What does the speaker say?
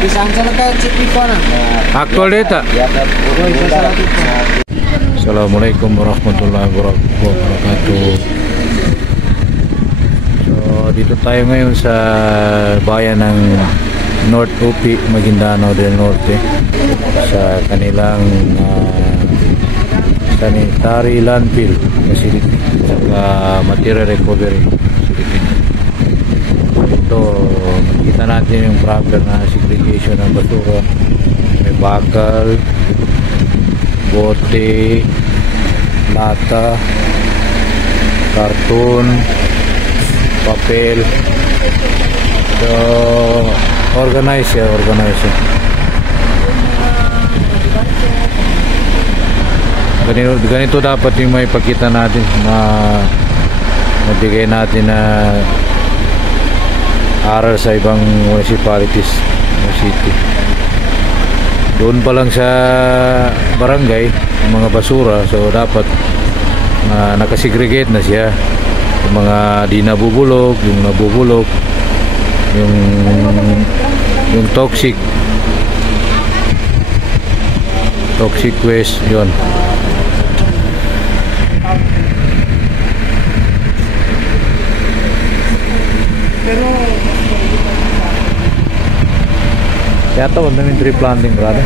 Isang sa nagka-chipi ko na. Actual data. Assalamualaikum warahmatullahi wabarakatuh. So dito tayo ngayon sa bayan ng North Upi, Maguindanao del Norte, sa kanilang sanitary landfill facility at material recovery facility. Ito, makita natin yung proper na segregation ng basura. May bakal, bote, lata, karton, papel. So organize ya, organize. Ganito dapat yung may pakita natin na mabigay natin na aral sa ibang municipalities o city. Doon pa lang sa barangay yung mga basura, so dapat nakasegregate na siya. Yung mga di nabubulok, yung nabubulok, yung toxic waste, yun. Kaya ito, tree planting, brother.